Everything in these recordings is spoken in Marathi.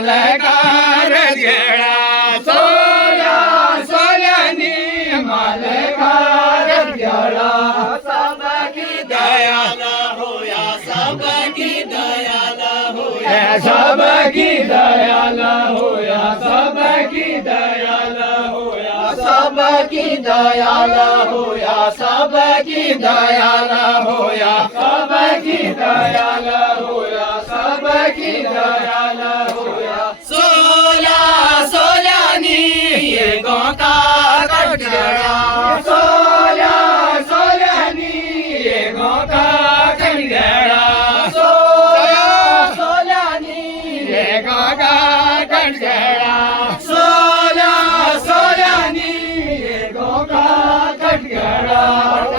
मालकार गेला सोल्या सोल्यानी मालकार गेला सबकी दयाला होया सबकी दयाला होया सबकी दयाला होया सबकी दयाला होया सबकी दयाला होया सबकी दयाला होया सबकी दयाला होया सबकी दयाला होया सोल्या सोल्यानी ये गोका कटगळा सोल्या सोल्यानी ये गोका कटगळा सोल्या सोल्यानी ये गोका कटगळा सोल्या सोल्यानी ये गोका कटगळा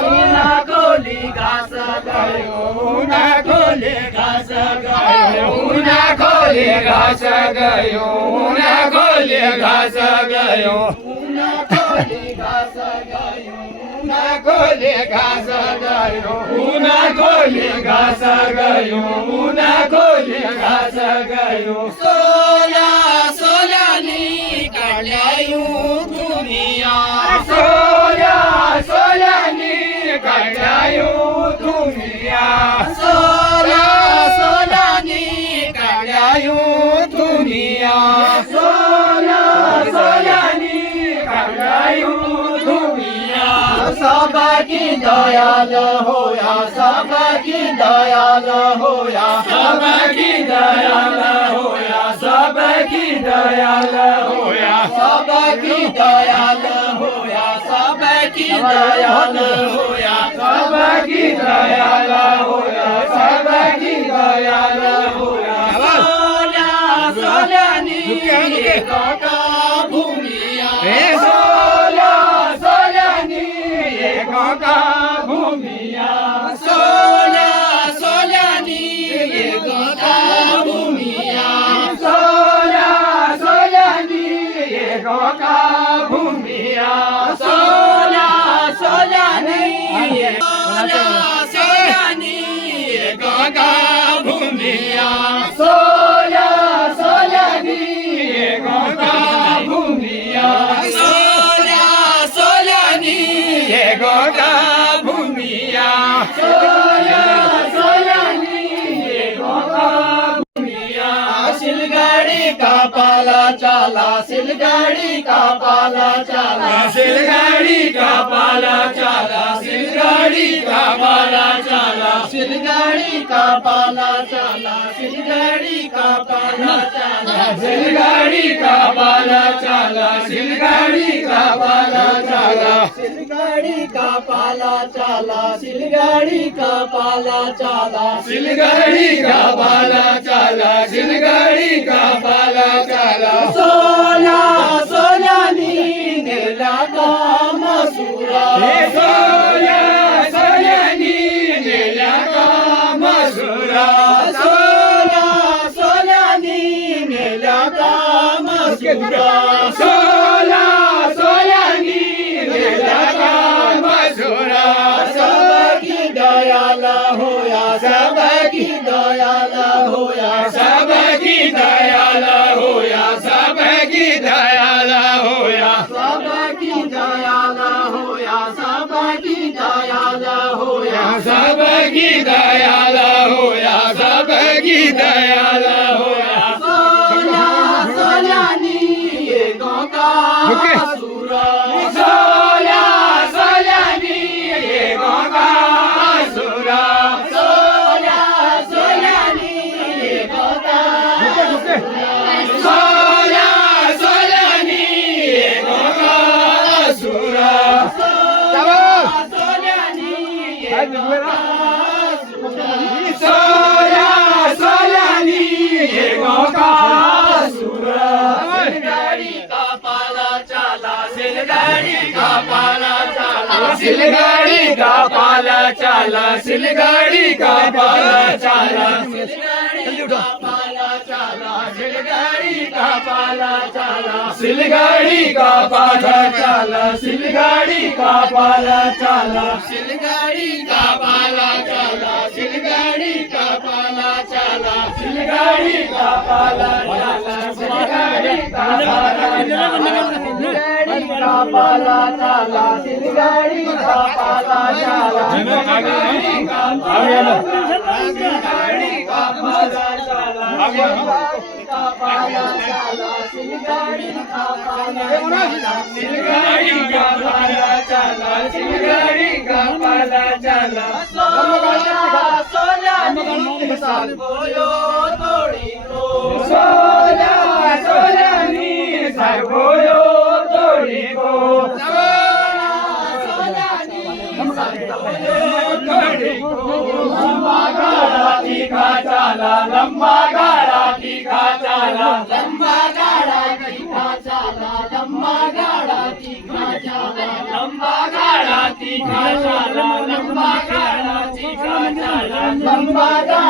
उना खोली घास गयो उना खोली घास गयो उना खोली घास गयो उना खोली घास गयो उना खोली घास गयो उना खोली घास गयो उना खोली घास गयो उना खोली घास गयो सोल्या सोल्यानी काढल्यायू दुनिया सोल्या सोल्यानी काढल्यायू दुनिया सोल्या सोल्यानी काढल्यायू दुनिया सोल्या सोल्यानी काढल्यायू दुनिया सबकी दयाल होया सबकी दयाल होया सबकी दयाल होया सबकी दयाल होया सबकी दयाल होया सबकी दयाल होया सबकी दयाल होया सबकी दयाल होया सोल्या सोल्यानी एका भूमिया सोल्या सोल्यानी एका भूमिया सोल्या सोल्यानी एका भूमिया सोल्या सोल्यानी एका भूमिया सोल्या सोल्यानी सोल्या सोल्यानी एका भूमिया सोल्या सोल्यानी एका भूमिया सोल्या सोल्यानी एका भूमिया सोल्या सोल्यानी एका भूमिया सिलगाड़ी का पाला चाला सिलगाड़ी का पाला चाला सिलगाड़ी का पाला चाला सिलगाड़ी का पाला चाला सिलगाड़ी का पाला चाला सिलगाड़ी का पाला चाला सिलगाड़ी का पाला चाला सिलगाड़ी का पाला चाला सिलगाड़ी का पाला चाला सिलगाड़ी का पाला चाला सिलगाड़ी का पाला चाला सिलगाड़ी का पाला चाला सोल्या सोल्यानी नेला का मसुरा सोल्या सोल्यानी नेला का मसुरा सोल्या सोल्यानी नेला का मसुरा सोल्या सोल्यानी नेला का मसुरा सबकी दयाल होया सबकी दयाल होया सबकी दयाल होया सबकी दयाल होया सबकी दयाल होया सबकी दयाल होया सबकी दयाल होया सबकी दयाल होया सोल्या सोल्यानी एका सुरा सोल्या सोल्यानी एका सुरा सोल्या सोल्यानी एका सोल्या सोल्यानी एका सुरा सोल्यानी एका सोल्या सोल्यानी एका सुरा सिलगाड़ी का पाला चाला सिलगाड़ी का पाला चाला सिलगाड़ी का पाला चाला सिलगाड़ी का पाला चाला सिलगाड़ी का पाला चाला सिलगाड़ी का पाला चाला सिलगाड़ी का पाला चाला सिलगाड़ी का पाला चाला सिलगाड़ी का पाला चाला सिलगाड़ी का पाला चाला सिलगाडी कापाला चाला सिलगाडी कापाला चाला सिलगाडी कापाला चाला सिलगाडी कापाला चाला सिलगाडी कापाला चाला सिलगाडी कापाला चाला सोन्यानी सारगोयो तोडीनो सोन्या सोन्यानी सारगोयो तोडीनो सोन्यानी सारगोयो तोडीनो लंबा गाडा तिखा चाला लंबा गाडा तिखा चाला लंबा गाडा तिखा चाला लंबा गाडा तिखा चाला लंबा गाडा तिखा चाला लंबा गाडा तिखा चाला लंबा गाडा